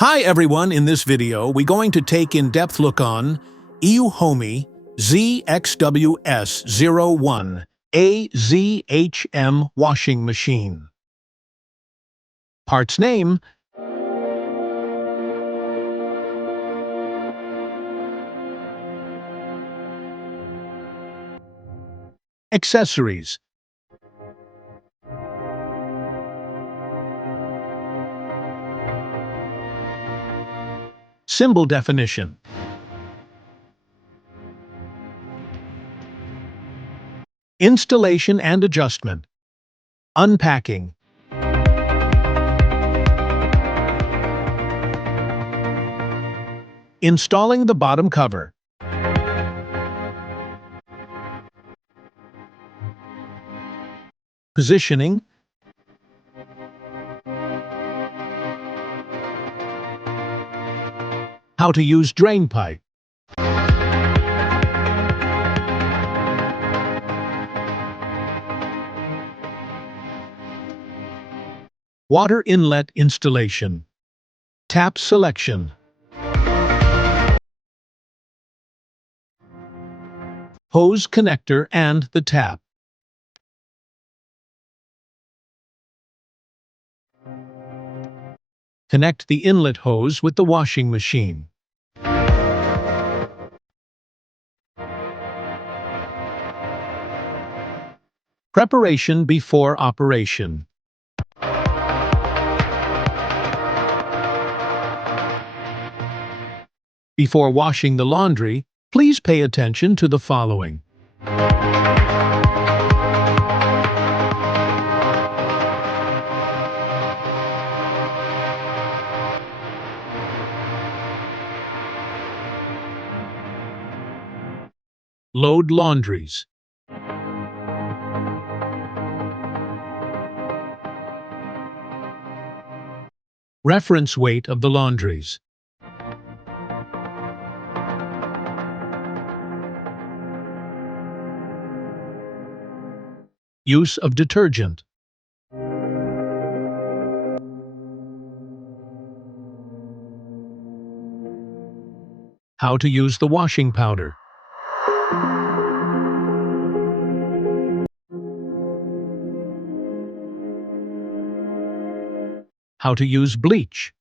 Hi everyone, in this video we're going to take in-depth look on EUHOMY ZX-WS-01-AZ-HM washing machine. Parts name: accessories, symbol definition, installation and adjustment, unpacking, installing the bottom cover, positioning, how to use drain pipe, water inlet installation, tap selection, hose connector and the tap, connect the inlet hose with the washing machine. Preparation before operation. Before washing the laundry, please pay attention to the following. Load laundries. Reference weight of the laundries. Use of detergent. How to use the washing powder. How to use bleach.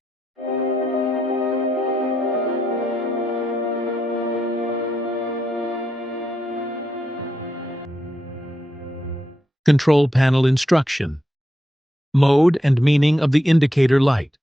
Control panel instruction. Mode and meaning of the indicator light.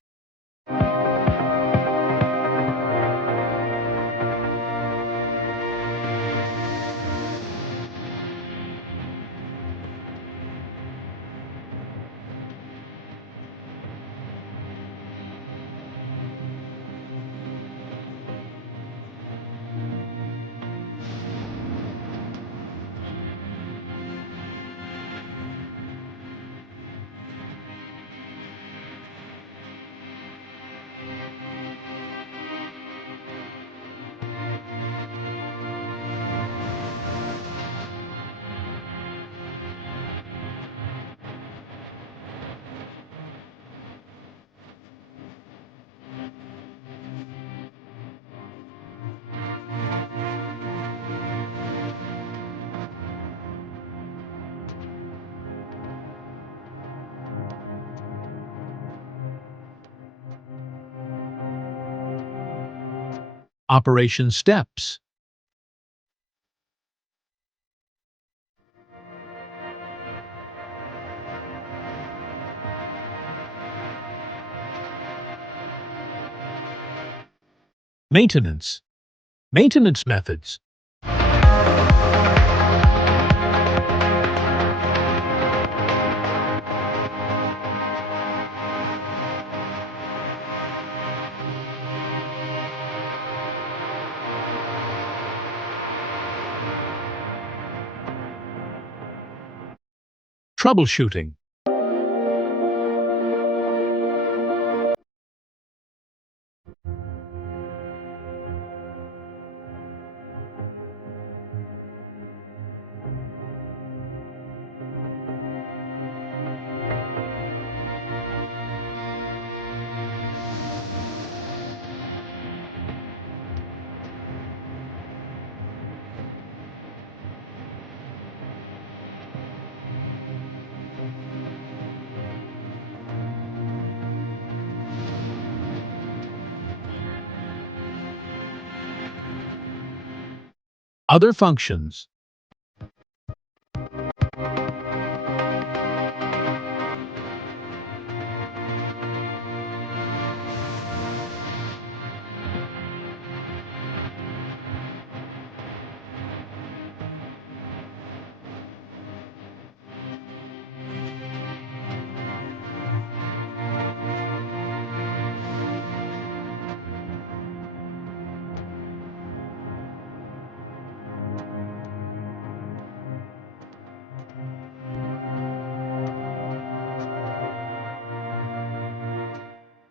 Operation steps. Maintenance. Maintenance methods. Troubleshooting. Other functions.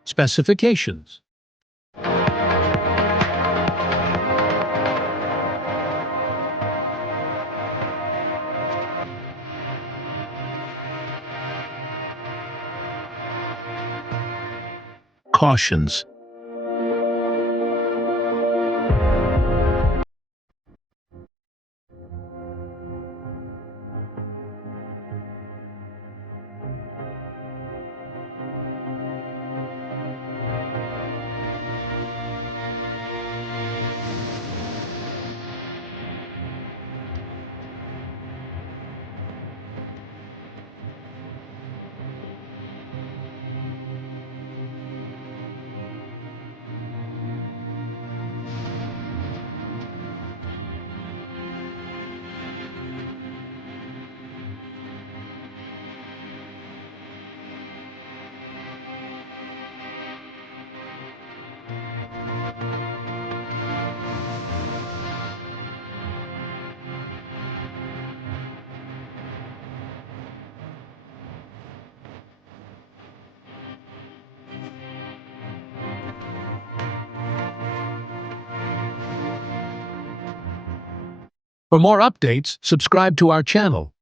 Specifications. Cautions. For more updates, subscribe to our channel.